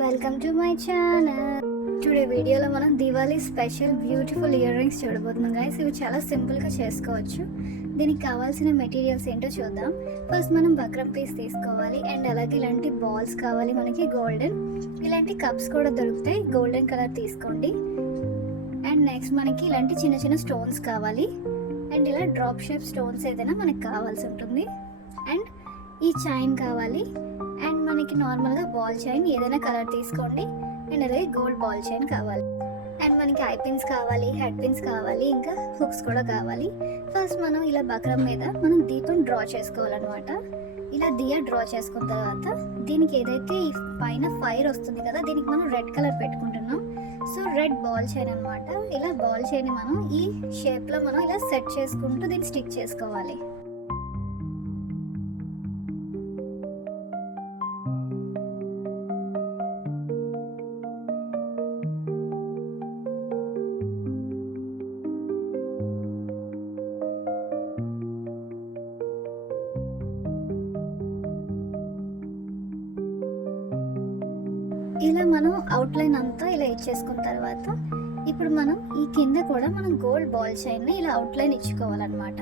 Welcome to my channel. Today వీడియోలో మనం Diwali special beautiful ear rings చూడబోతున్నాం గైస్. ఇవి చాలా సింపుల్గా చేసుకోవచ్చు. దీనికి కావాల్సిన మెటీరియల్స్ ఏంటో చూద్దాం. ఫస్ట్ మనం బక్రం పీస్ తీసుకోవాలి అండ్ అలాగే ఇలాంటి బాల్స్ కావాలి మనకి గోల్డెన్. ఇలాంటి కప్స్ కూడా దొరుకుతాయి, గోల్డెన్ కలర్ తీసుకోండి. అండ్ నెక్స్ట్ మనకి ఇలాంటి చిన్న చిన్న స్టోన్స్ కావాలి అండ్ ఇలా డ్రాప్ షేప్ స్టోన్స్ ఏదైనా మనకి కావాల్సి ఉంటుంది. అండ్ ఈ చైన్ కావాలి అండ్ మనకి నార్మల్గా బాల్ చైన్ ఏదైనా కలర్ తీసుకోండి. అండ్ అలాగే గోల్డ్ బాల్ చైన్ కావాలి. అండ్ మనకి ఐ పిన్స్ కావాలి, హెడ్ పిన్స్ కావాలి, ఇంకా హుక్స్ కూడా కావాలి. ఫస్ట్ మనం ఇలా బక్రం మీద మనం దీపం డ్రా చేసుకోవాలన్నమాట. ఇలా దియా డ్రా చేసుకున్న తర్వాత దీనికి ఏదైతే ఈ పైన ఫైర్ వస్తుంది కదా, దీనికి మనం రెడ్ కలర్ పెట్టుకుంటున్నాం. సో రెడ్ బాల్ చైన్ అనమాట. ఇలా బాల్ చైన్ మనం ఈ షేప్లో మనం ఇలా సెట్ చేసుకుంటూ దీన్ని స్టిక్ చేసుకోవాలి. ఇలా మనం అవుట్లైన్ అంతా ఇలా ఇచ్చేసుకున్న తర్వాత ఇప్పుడు మనం ఈ కింద కూడా మనం గోల్డ్ బాల్ చైన్ ఇలా అవుట్లైన్ ఇచ్చుకోవాలన్నమాట.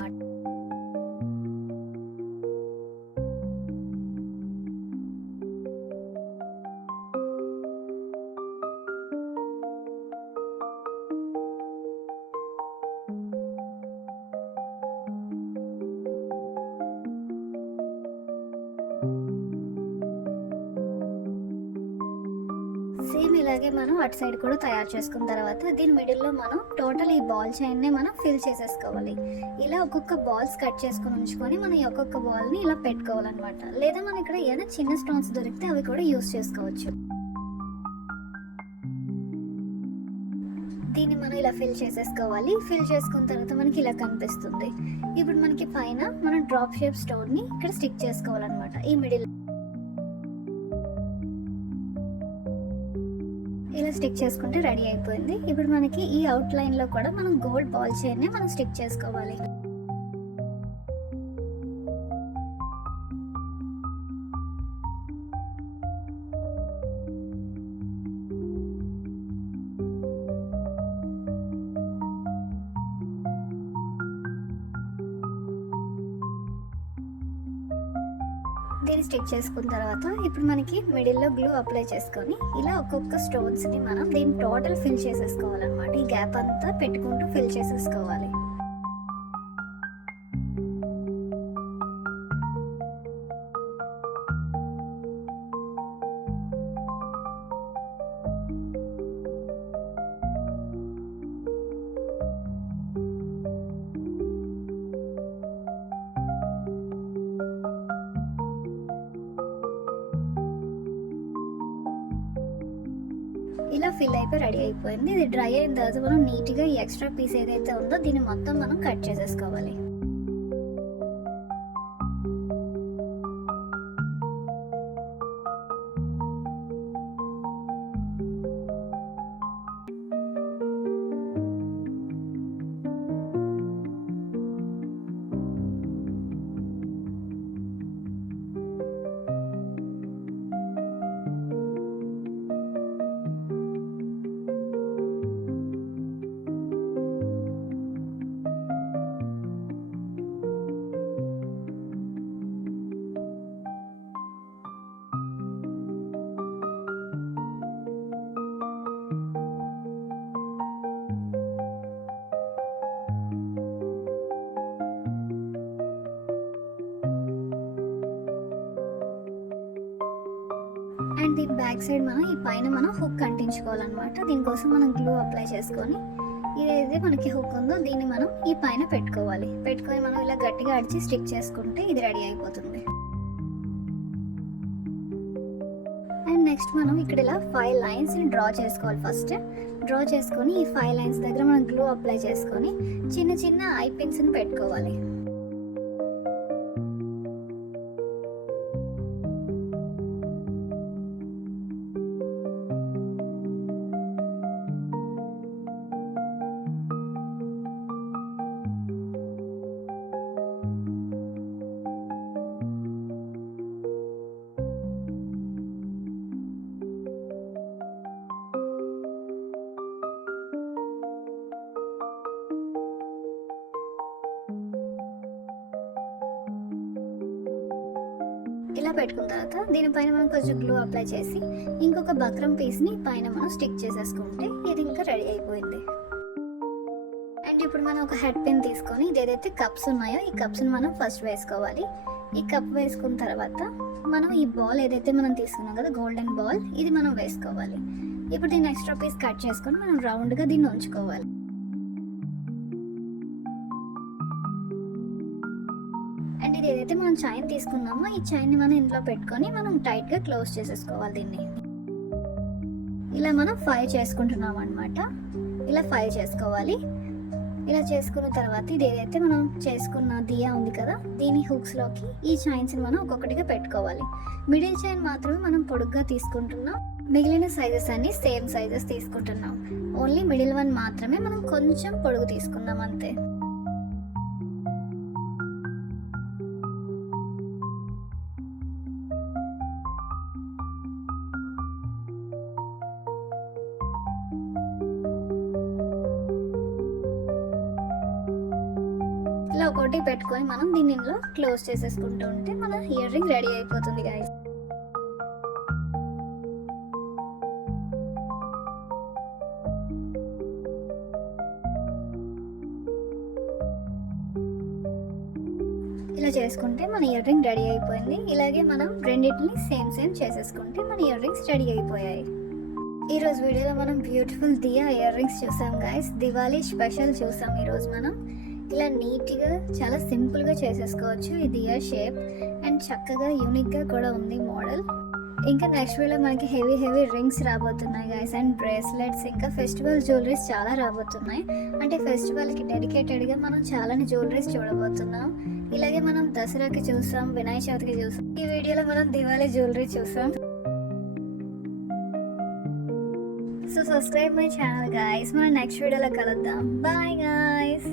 సేమ్ ఇలాగే మనం అటు సైడ్ కూడా తయారు చేసుకున్న తర్వాత దీని మిడిల్లో మనం టోటల్ ఈ బాల్ చైన్ని మనం ఫిల్ చేసేసుకోవాలి. ఇలా ఒక్కొక్క బాల్స్ కట్ చేసుకొని ఉంచుకొని మనం ఈ ఒక్కొక్క బాల్ని ఇలా పెట్టుకోవాలన్నమాట. లేదా మనం ఇక్కడ ఏదైనా చిన్న స్టోన్స్ దొరికితే అవి కూడా యూస్ చేసుకోవచ్చు. దీన్ని మనం ఇలా ఫిల్ చేసేసుకోవాలి. ఫిల్ చేసుకున్న తర్వాత మనకి ఇలా కనిపిస్తుంది. ఇప్పుడు మనకి పైన మనం డ్రాప్ షేప్ స్టోన్ని ఇక్కడ స్టిక్ చేసుకోవాలన్నమాట ఈ మిడిల్. ఇలా స్టిక్ చేసుకుంటే రెడీ అయిపోయింది. ఇప్పుడు మనకి ఈ అవుట్ లైన్ లో కూడా మనం గోల్డ్ బాల్ చైన్ మనం స్టిక్ చేసుకోవాలి. దీన్ని స్టిక్ చేసుకున్న తర్వాత ఇప్పుడు మనకి మిడిల్లో గ్లూ అప్లై చేసుకొని ఇలా ఒక్కొక్క స్టోన్స్ని మనం దీన్ని టోటల్ ఫిల్ చేసేసుకోవాలన్నమాట. ఈ గ్యాప్ అంతా పెట్టుకుంటూ ఫిల్ చేసేసుకోవాలి. ఇలా ఫిల్ అయిపోయి రెడీ అయిపోయింది. ఇది డ్రై అయిన తర్వాత మనం నీట్గా ఈ ఎక్స్ట్రా పీస్ ఏదైతే ఉందో దీన్ని మొత్తం మనం కట్ చేసేసుకోవాలి. అండ్ దీని బ్యాక్ సైడ్ మనం ఈ పైన మనం హుక్ అంటించుకోవాలన్నమాట. దీనికోసం మనం గ్లూ అప్లై చేసుకొని ఇదైతే మనకి హుక్ ఉందో దీన్ని మనం ఈ పైన పెట్టుకోవాలి. పెట్టుకొని మనం ఇలా గట్టిగా అడిచి స్టిక్ చేసుకుంటే ఇది రెడీ అయిపోతుంది. అండ్ నెక్స్ట్ మనం ఇక్కడ ఇలా 5 లైన్స్ని డ్రా చేసుకోవాలి. ఫస్ట్ డ్రా చేసుకొని ఈ 5 లైన్స్ దగ్గర మనం గ్లూ అప్లై చేసుకొని చిన్న చిన్న ఐ పిన్స్ని పెట్టుకోవాలి. ఇలా పెట్టుకున్న తర్వాత దీనిపైన మనం కొంచెం గ్లూ అప్లై చేసి ఇంకొక బక్రం పీస్ని పైన మనం స్టిక్ చేసేసుకుంటే ఇది ఇంకా రెడీ అయిపోయింది. అండ్ ఇప్పుడు మనం ఒక హెడ్ పిన్ తీసుకొని ఇది ఏదైతే కప్స్ ఉన్నాయో ఈ కప్స్ని మనం ఫస్ట్ వేసుకోవాలి. ఈ కప్ వేసుకున్న తర్వాత మనం ఈ బాల్ ఏదైతే మనం తీసుకున్నాం కదా గోల్డెన్ బాల్ ఇది మనం వేసుకోవాలి. ఇప్పుడు దీన్ని ఎక్స్ట్రా పీస్ కట్ చేసుకొని మనం రౌండ్గా దీన్ని ఉంచుకోవాలి. అండ్ ఇది ఏదైతే మనం చైన్ తీసుకున్నామో ఈ చైన్ని మనం ఇందులో పెట్టుకొని మనం టైట్గా క్లోజ్ చేసేసుకోవాలి. దీన్ని ఇలా మనం 5 చేసుకుంటున్నాం అనమాట. ఇలా 5 చేసుకోవాలి. ఇలా చేసుకున్న తర్వాత ఇది ఏదైతే మనం చేసుకున్న దియా ఉంది కదా దీని హుక్స్లోకి ఈ చైన్స్ని మనం ఒక్కొక్కటిగా పెట్టుకోవాలి. మిడిల్ చైన్ మాత్రమే మనం పొడుగ్గా తీసుకుంటున్నాం, మిగిలిన సైజెస్ అన్ని సేమ్ సైజెస్ తీసుకుంటున్నాం. ఓన్లీ మిడిల్ వన్ మాత్రమే మనం కొంచెం పొడుగు తీసుకున్నాం అంతే. ఇలా ఒకటి పెట్టుకొని మనం దీన్ని ఇందులో క్లోజ్ చేసేసుకుంటూ ఉంటే మన ఇయర్ రింగ్ రెడీ అయిపోతుంది గైస్. ఇలా చేసుకుంటే మన ఇయర్ రింగ్ రెడీ అయిపోయింది. ఇలాగే మనం రెండింటిని సేమ్ చేసేసుకుంటే మన ఇయర్ రింగ్స్ రెడీ అయిపోయాయి. ఈరోజు వీడియోలో మనం బ్యూటిఫుల్ దియా ఇయర్ రింగ్స్ చూసాం గైస్. దివాళీ స్పెషల్ చూసాం ఈరోజు మనం. ఇలా నీట్గా చాలా సింపుల్గా చేసేసుకోవచ్చు ఈ దియా షేప్. అండ్ చక్కగా యూనిక్గా కూడా ఉంది మోడల్. ఇంకా నెక్స్ట్ వీడియో మనకి హెవీ రింగ్స్ రాబోతున్నాయి గైస్ అండ్ బ్రేస్లెట్స్ ఇంకా ఫెస్టివల్ జ్యువెలరీస్ చాలా రాబోతున్నాయి. అంటే ఫెస్టివల్కి డెడికేటెడ్గా మనం చాలానే జ్యువెలరీస్ చూడబోతున్నాం. ఇలాగే మనం దసరాకి చూసాం, వినాయక చవితికి చూసాం. ఈ వీడియోలో మనం దివాళీ జ్యువెలరీ చూసాం. So subscribe my channel guys. మనం నెక్స్ట్ వీడియోలో కలుద్దాం. Bye guys.